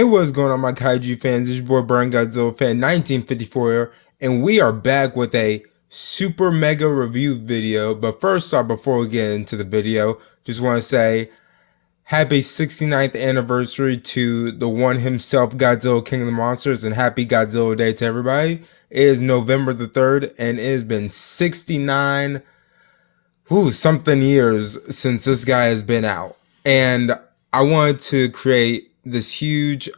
Hey, what's going on, my kaiju fans? It's your boy BurningGodzilla fan 1954 here, and we are back with a super mega review video. But first off, before we get into the video, just want to say happy 69th anniversary to the one himself, Godzilla King of the Monsters, and happy Godzilla Day to everybody. It is November the 3rd, and it has been 69 something years since this guy has been out. And I wanted to create this huge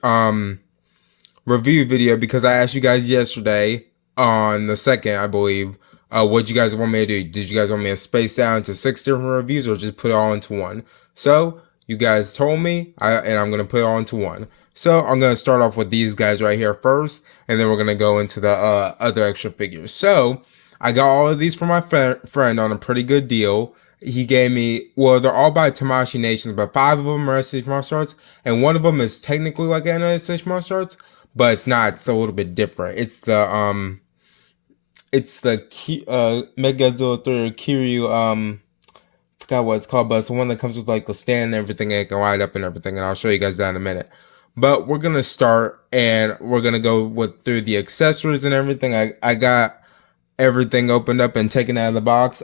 review video because I asked you guys yesterday on the 2nd, I believe, what you guys want me to do. Did you guys want me to space out into 6 different reviews or just put it all into one? So you guys told me, and I'm going to put it all into one. So I'm going to start off with these guys right here first, and then we're going to go into the other extra figures. So I got all of these from my friend on a pretty good deal. He gave me, well, they're all by Tamashii Nations, but 5 of them are SH Monsterarts, and one of them is technically like an SH Monsterarts, but it's not. It's a little bit different. It's the Mega Godzilla 3 Kiryu, forgot what it's called, but it's the one that comes with like the stand and everything, and it can light up and everything, and I'll show you guys that in a minute. But we're gonna start, and we're gonna go through the accessories and everything. I got everything opened up and taken out of the box.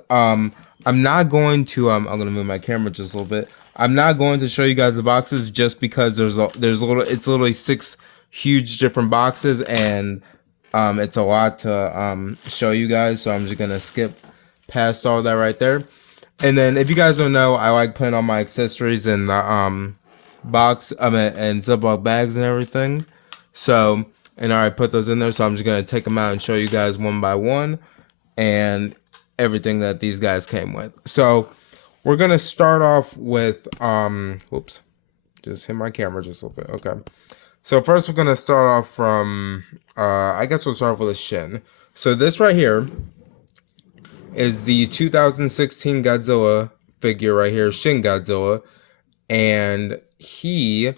I'm not going to I'm gonna move my camera just a little bit. I'm not going to show you guys the boxes just because it's literally 6 huge different boxes, and it's a lot to show you guys, so I'm just gonna skip past all that right there. And then if you guys don't know, I like putting all my accessories in the box and Ziploc bags and everything. So, and I put those in there, so I'm just gonna take them out and show you guys one by one and everything that these guys came with. So we're gonna start off with whoops, just hit my camera just a little bit. Okay, so first we're gonna start off from I guess we'll start off with a Shin. So this right here is the 2016 Godzilla figure right here, Shin Godzilla, and he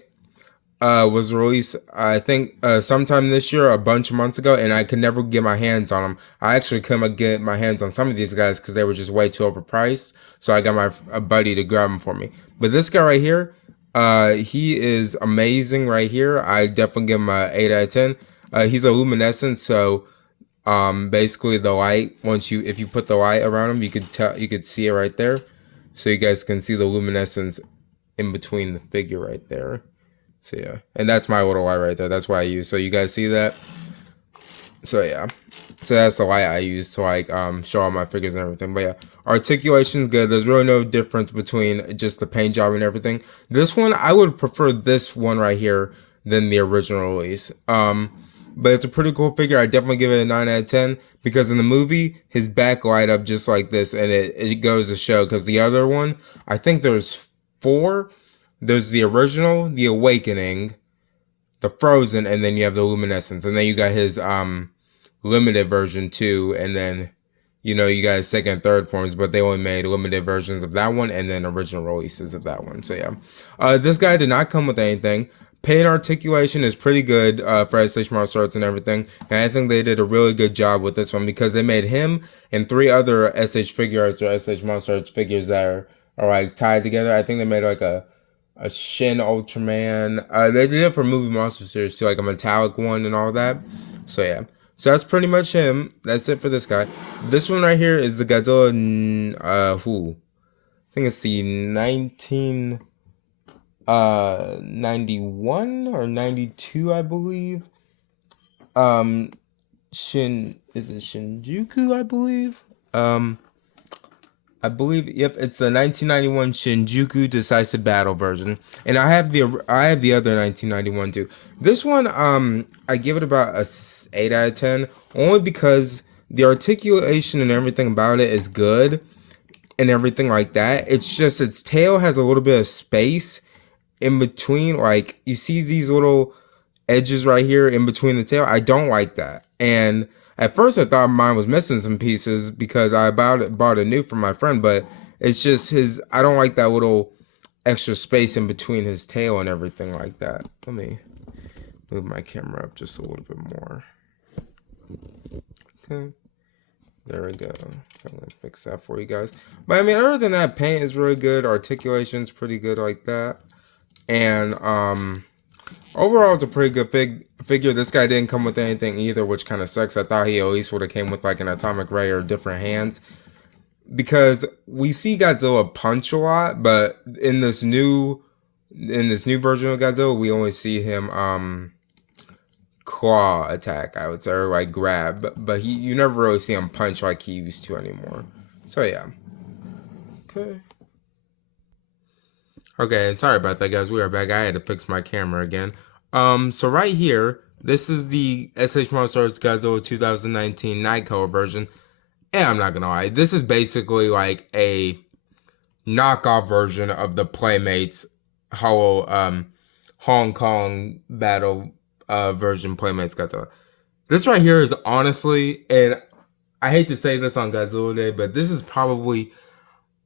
was released, I think, sometime this year, a bunch of months ago, and I could never get my hands on them. I actually couldn't get my hands on some of these guys because they were just way too overpriced, so I got a buddy to grab them for me. But this guy right here, he is amazing right here. I definitely give him a 8 out of 10. He's a luminescent, so basically the light, if you put the light around him, you could see it right there. So you guys can see the luminescence in between the figure right there. So yeah, and that's my little light right there. That's what I use. So you guys see that? So yeah, so that's the light I use to like show all my figures and everything. But yeah, articulation's good. There's really no difference between just the paint job and everything. This one, I would prefer this one right here than the original release. But it's a pretty cool figure. I definitely give it a 9 out of 10 because in the movie, his back light up just like this, and it goes to show. Because the other one, I think there's 4. There's the original, the Awakening, the Frozen, and then you have the Luminescence. And then you got his limited version too. And then, you know, you got his 2nd and 3rd forms, but they only made limited versions of that one and then original releases of that one. So yeah. This guy did not come with anything. Paint articulation is pretty good for SH Monsterarts and everything. And I think they did a really good job with this one because they made him and 3 other SH Figuarts or SH Monsterarts figures that are like tied together. I think they made like a Shin Ultraman. They did it for Movie Monster Series too, like a metallic one and all that. So yeah. So that's pretty much him. That's it for this guy. This one right here is the Godzilla, I think it's the 1991 or 92, I believe. Is it Shinjuku, I believe? Yep, it's the 1991 Shinjuku Decisive Battle version, and I have the other 1991 too. This one, I give it about a 8 out of 10, only because the articulation and everything about it is good, and everything like that. It's just its tail has a little bit of space in between. Like you see these little edges right here in between the tail. I don't like that, and at first, I thought mine was missing some pieces because I bought a new from my friend, but it's just I don't like that little extra space in between his tail and everything like that. Let me move my camera up just a little bit more. Okay. There we go. So I'm going to fix that for you guys. But I mean, other than that, paint is really good. Articulation's pretty good like that. And Overall, it's a pretty good figure. This guy didn't come with anything either, which kind of sucks. I thought he at least would have came with like an atomic ray or different hands. Because we see Godzilla punch a lot, but in this new version of Godzilla, we only see him claw attack, I would say, or like grab. But you never really see him punch like he used to anymore. So yeah. Okay. Okay, and sorry about that, guys. We are back. I had to fix my camera again. So right here, this is the SH Monsterarts Godzilla 2019 Night Color version. And I'm not gonna lie, this is basically like a knockoff version of the Playmates Hollow Hong Kong battle version Playmates Godzilla. This right here is honestly, and I hate to say this on Godzilla Day, but this is probably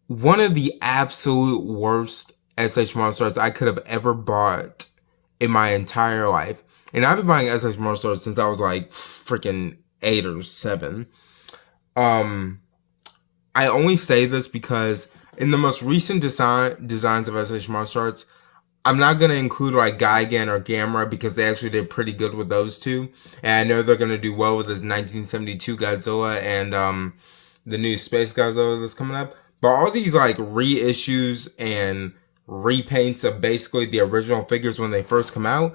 one of the absolute worst SH Monsterarts I could have ever bought in my entire life. And I've been buying SH Monsterarts since I was like freaking 8 or 7. I only say this because in the most recent designs of SH Monsterarts, I'm not going to include like Gigan or Gamera because they actually did pretty good with those two. And I know they're going to do well with this 1972 Godzilla and the new Space Godzilla that's coming up. But all these like reissues and repaints of basically the original figures when they first come out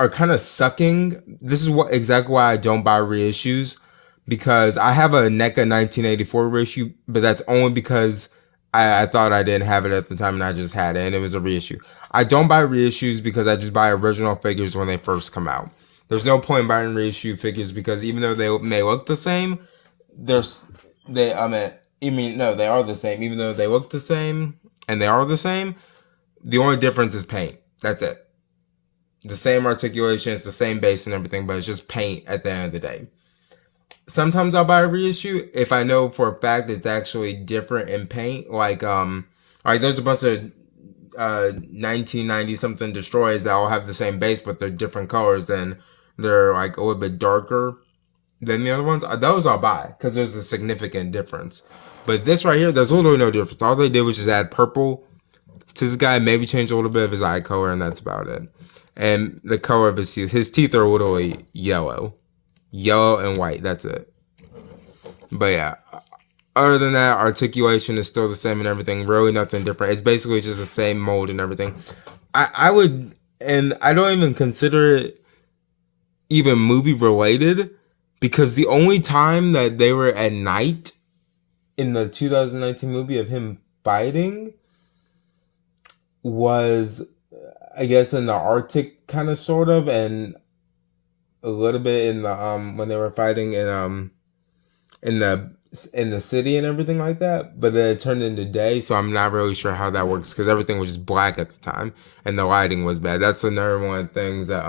are kind of sucking. This is exactly why I don't buy reissues, because I have a NECA 1984 reissue, but that's only because I thought I didn't have it at the time and I just had it and it was a reissue. I don't buy reissues because I just buy original figures when they first come out. There's no point in buying reissue figures because even though they may look the same, they are the same. Even though they look the same and they are the same, the only difference is paint. That's it. The same articulation, it's the same base and everything, but it's just paint at the end of the day. Sometimes I'll buy a reissue if I know for a fact it's actually different in paint. Like there's a bunch of 1990 something destroys that all have the same base, but they're different colors and they're like a little bit darker than the other ones. Those I'll buy because there's a significant difference. But this right here, there's literally no difference. All they did was just add purple to this guy, maybe change a little bit of his eye color, and that's about it. And the color of his teeth. His teeth are literally yellow and white. That's it. But yeah, other than that, articulation is still the same and everything. Really nothing different. It's basically just the same mold and everything. I would, and I don't even consider it even movie related, because the only time that they were at night in the 2019 movie of him fighting was, I guess, in the Arctic kind of sort of, and a little bit in the when they were fighting in the city and everything like that, but then it turned into day, so I'm not really sure how that works because everything was just black at the time and the lighting was bad. That's another one of the things that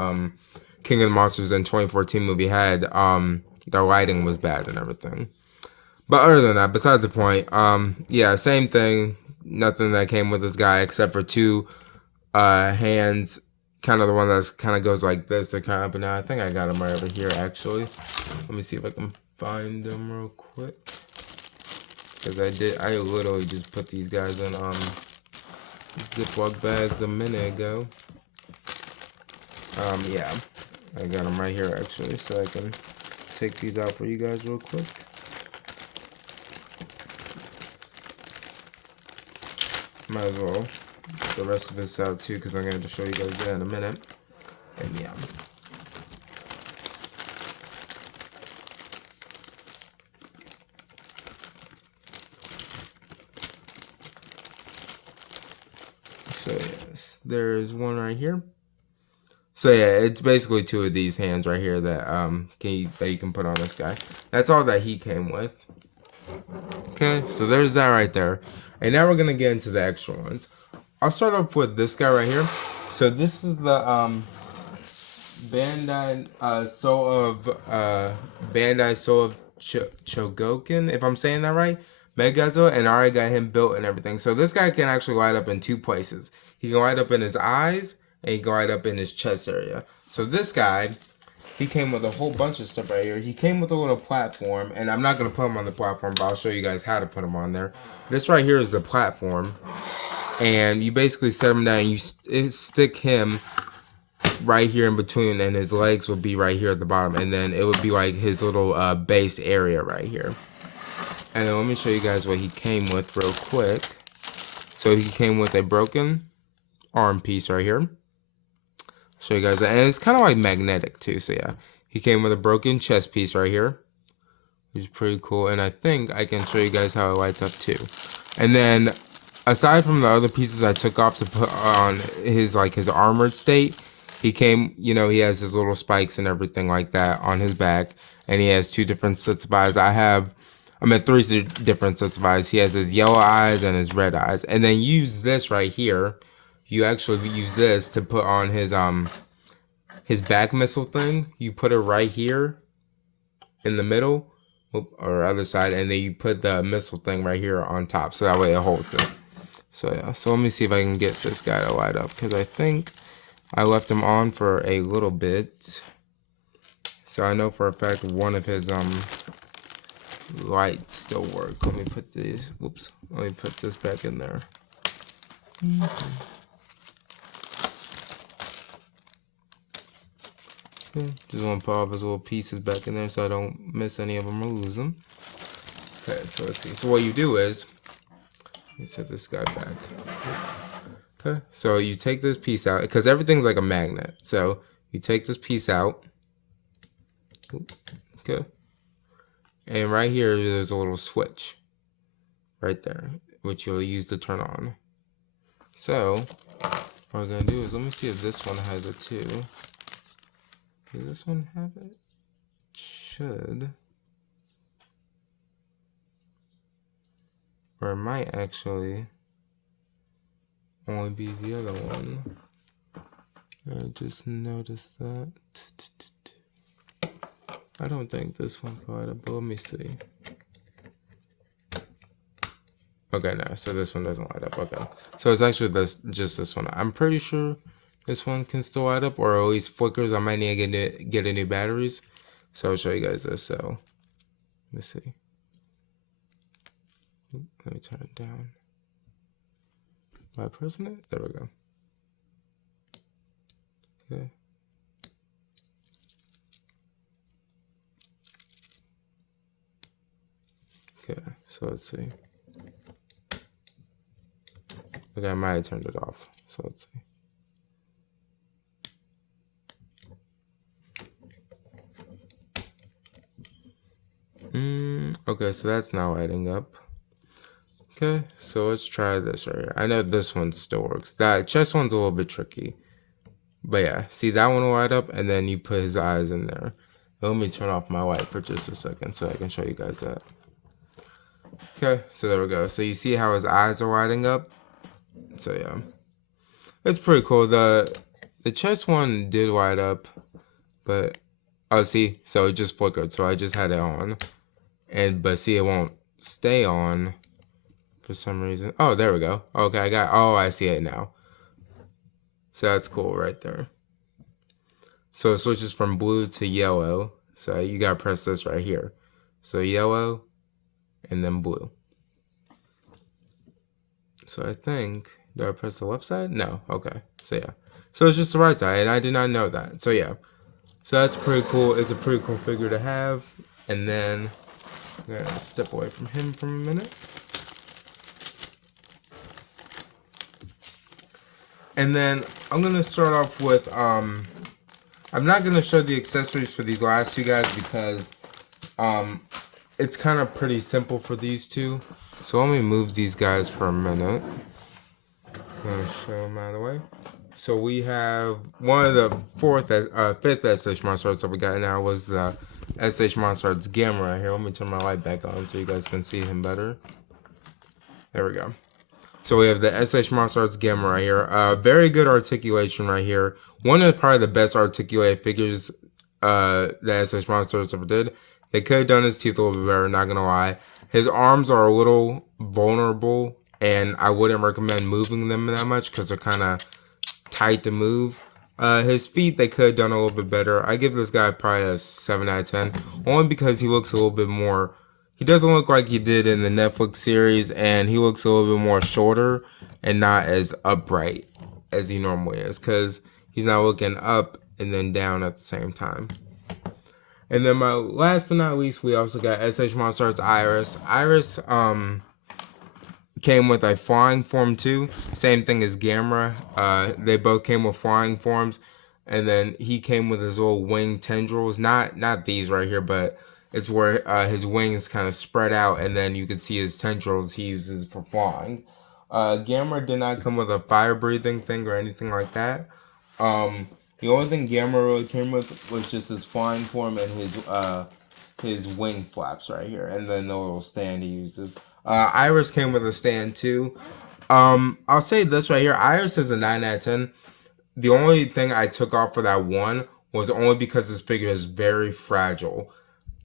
King of the Monsters in 2014 movie had. The lighting was bad and everything. But other than that, besides the point, yeah, same thing. Nothing that came with this guy except for two hands. Kind of the one that kind of goes like this. They're kind of up and down. I think I got them right over here, actually. Let me see if I can find them real quick. Because I literally just put these guys in Ziploc bags a minute ago. Yeah. I got them right here, actually. So I can take these out for you guys real quick. Might as well get the rest of this out too, because I'm going to show you guys that in a minute. And yeah. So yes, there's one right here. So yeah, it's basically two of these hands right here that you can put on this guy. That's all that he came with. Okay, so there's that right there. And now we're gonna get into the extra ones. I'll start off with this guy right here. So this is the Bandai Soul of Chogokin, if I'm saying that right. Megagodzilla, and I already got him built and everything. So this guy can actually light up in two places. He can light up in his eyes, and he can light up in his chest area. So this guy, he came with a whole bunch of stuff right here. He came with a little platform, and I'm not going to put him on the platform, but I'll show you guys how to put him on there. This right here is the platform, and you basically set him down, and you stick him right here in between, and his legs would be right here at the bottom, and then it would be like his little base area right here. And then let me show you guys what he came with real quick. So he came with a broken arm piece right here. Show you guys that, and it's kind of like magnetic too. So yeah, he came with a broken chest piece right here, which is pretty cool. And I think I can show you guys how it lights up too. And then aside from the other pieces I took off to put on his armored state, he came, you know, he has his little spikes and everything like that on his back, and he has 2 different sets of eyes. I'm at 3 different sets of eyes. He has his yellow eyes and his red eyes. And then use this right here. You actually use this to put on his back missile thing. You put it right here in the middle or other side, and then you put the missile thing right here on top, so that way it holds it. So yeah, so let me see if I can get this guy to light up, because I think I left him on for a little bit. So I know for a fact one of his lights still work. Let me put these, whoops, let me put this back in there. Okay, just want to put all of his little pieces back in there so I don't miss any of them or lose them. Okay, so let's see. So what you do is, let me set this guy back. Okay, so you take this piece out, because everything's like a magnet. So you take this piece out. Okay. And right here, there's a little switch. Right there, which you'll use to turn on. So, what we're going to do is, let me see if this one has it too. Does this one have it? Should. Or it might actually only be the other one. I just noticed that. I don't think this one quite up, but let me see. Okay, no, so this one doesn't light up. Okay, so it's actually just this one. I'm pretty sure this one can still light up, or at least flickers. I might need to get a new batteries. So I'll show you guys this. So let me see. Let me turn it down. Am I pressing it? There we go. Okay. Okay, so let's see. Okay, I might have turned it off. So let's see. Okay, so that's now lighting up. Okay, so let's try this right here. I know this one still works. That chest one's a little bit tricky. But yeah, see, that one will light up, and then you put his eyes in there. Let me turn off my light for just a second so I can show you guys that. Okay, so there we go. So you see how his eyes are lighting up? So yeah, it's pretty cool. The chest one did light up, but oh, see, so it just flickered. So I just had it on, but see, it won't stay on for some reason. Oh, there we go. Okay, I see it now. So that's cool right there. So it switches from blue to yellow. So you gotta press this right here. So yellow and then blue. So I think, do I press the left side? No, okay, so yeah. So it's just the right side, and I did not know that, so yeah. So that's pretty cool, it's a pretty cool figure to have. And then, I'm gonna step away from him for a minute. And then, I'm gonna start off with, I'm not gonna show the accessories for these last 2 guys because, it's kind of pretty simple for these 2. So let me move these guys for a minute. I'm gonna show them out of the way. So we have one of the 5th SH Monsterarts that we got now was the SH Monsterarts Gamma right here. Let me turn my light back on so you guys can see him better. There we go. So we have the SH Monsterarts Gamma right here. Very good articulation right here. One of probably the best articulated figures that SH Monsterarts ever did. They could have done his teeth a little bit better, not gonna lie. His arms are a little vulnerable, and I wouldn't recommend moving them that much because they're kind of tight to move. His feet, they could have done a little bit better. I give this guy probably a 7 out of 10, only because he looks a little bit more, he doesn't look like he did in the Netflix series, and he looks a little bit more shorter and not as upright as he normally is, because he's not looking up and then down at the same time. And then my last but not least, we also got SH Monsterarts Iris. Iris came with a flying form too. Same thing as Gamera. They both came with flying forms, and then he came with his little wing tendrils. Not these right here, but it's where his wings kind of spread out, and then you can see his tendrils he uses for flying. Gamera did not come with a fire breathing thing or anything like that. The only thing Gamera really came with was just his flying form and his wing flaps right here, and then the little stand he uses. Iris came with a stand too. I'll say this right here. Iris is a 9 out of 10. The only thing I took off for that one was only because this figure is very fragile.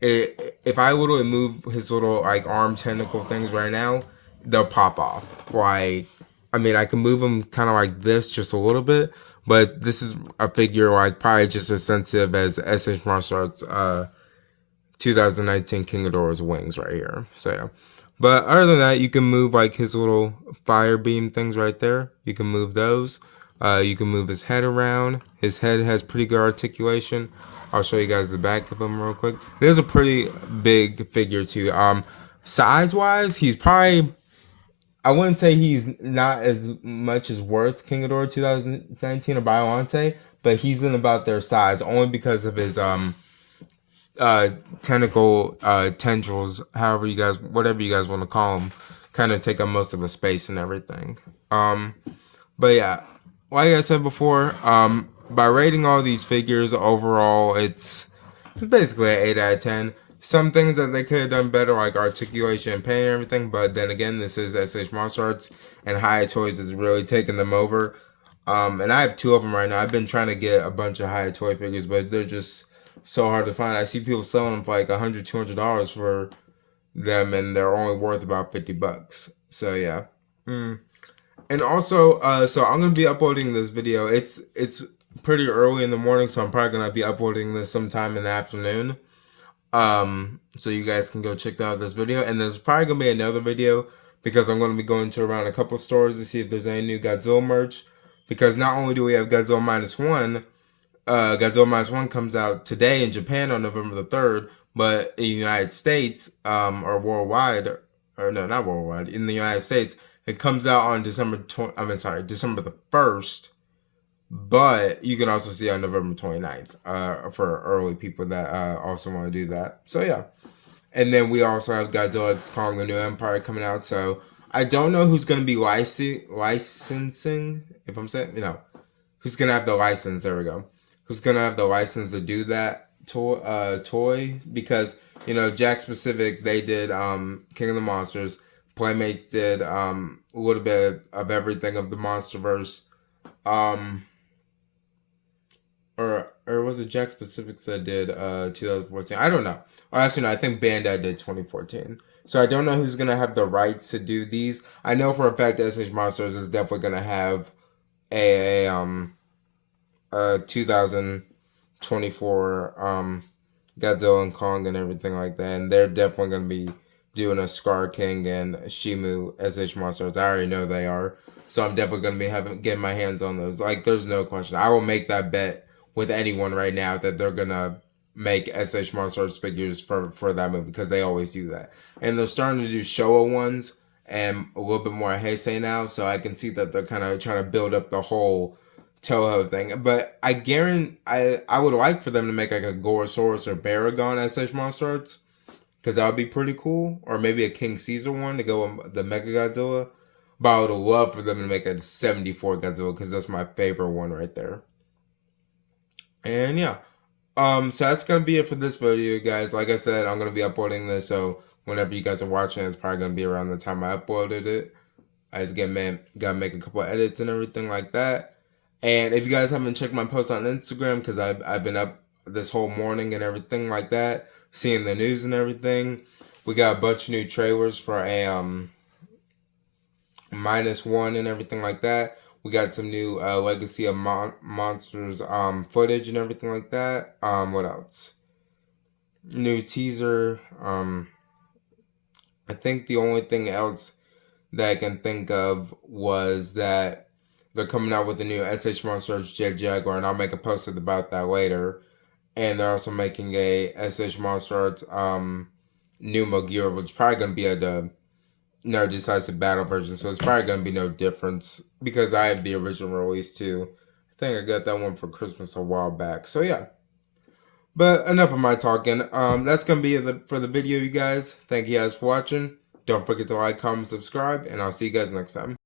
If I literally move his little like arm tentacle things right now, they'll pop off. Like, I mean, I can move them kind of like this just a little bit, but this is a figure like probably just as sensitive as SH Martial Arts 2019 King Ghidorah's wings right here. So yeah. But other than that, you can move like his little fire beam things right there. You can move those. You can move his head around. His head has pretty good articulation. I'll show you guys the back of him real quick. There's a pretty big figure too. Size-wise, he's probably, I wouldn't say he's not as much as worth King Ghidorah 2019 or Biollante, but he's in about their size only because of his tentacle tendrils, whatever you guys want to call them, kind of take up most of the space and everything. But yeah, like I said before, by rating all these figures overall, it's basically an 8 out of 10. Some things that they could have done better, like articulation and paint and everything, but then again, this is SH Monster Arts, and Hiya Toys is really taking them over. And I have 2 of them right now. I've been trying to get a bunch of Hiya Toy figures, but they're just so hard to find. I see people selling them for like $100, $200 for them, and they're only worth about $50. So yeah. And also, so I'm gonna be uploading this video. It's pretty early in the morning, so I'm probably gonna be uploading this sometime in the afternoon. So you guys can go check out this video, and there's probably gonna be another video because I'm gonna be going to around a couple stores to see if there's any new Godzilla merch. Because not only do we have Godzilla -1, Godzilla -1 comes out today in Japan on November the 3rd, but in the United States, or worldwide, or no, not worldwide, in the United States, it comes out on December the 1st, but you can also see on November 29th, for early people that also want to do that. So yeah. And then we also have Godzilla X Kong: The New Empire coming out, so I don't know who's going to be licensing, if I'm saying, who's going to have the license, there we go. Who's going to have the license to do that toy, because, Jakks Pacific, they did King of the Monsters. Playmates did a little bit of everything of the Monsterverse. Or was it Jakks Pacific that did 2014? I don't know. Or actually, no, I think Bandai did 2014. So I don't know who's going to have the rights to do these. I know for a fact that SH Monsters is definitely going to have a 2024 Godzilla and Kong and everything like that. And they're definitely going to be doing a Scar King and Shimu SH Monsters. I already know they are. So I'm definitely going to be getting my hands on those. Like, there's no question. I will make that bet with anyone right now that they're going to make SH Monsters figures for that movie, because they always do that. And they're starting to do Showa ones and a little bit more Heisei now, so I can see that they're kind of trying to build up the whole Toho thing. But I guarantee I would like for them to make like a Gorosaurus or Baragon SH Monsters, because that would be pretty cool. Or maybe a King Caesar one to go with the Mega Godzilla. But I would love for them to make a 74 Godzilla, because that's my favorite one right there. And yeah. So that's gonna be it for this video, guys. Like I said, I'm gonna be uploading this, so whenever you guys are watching, it's probably gonna be around the time I uploaded it. I just gotta make a couple edits and everything like that. And if you guys haven't checked my post on Instagram, because I've been up this whole morning and everything like that, seeing the news and everything. We got a bunch of new trailers for a -1 and everything like that. We got some new Legacy of Monsters footage and everything like that. What else? New teaser. I think the only thing else that I can think of was that they're coming out with a new SH Monsterarts Jet Jaguar, and I'll make a post about that later. And they're also making a SH Monsterarts new Mogira, which is probably going to be a no decisive battle version, so it's probably going to be no difference because I have the original release too. I think I got that one for Christmas a while back. So yeah. But enough of my talking. That's going to be it for the video, you guys. Thank you guys for watching. Don't forget to like, comment, subscribe, and I'll see you guys next time.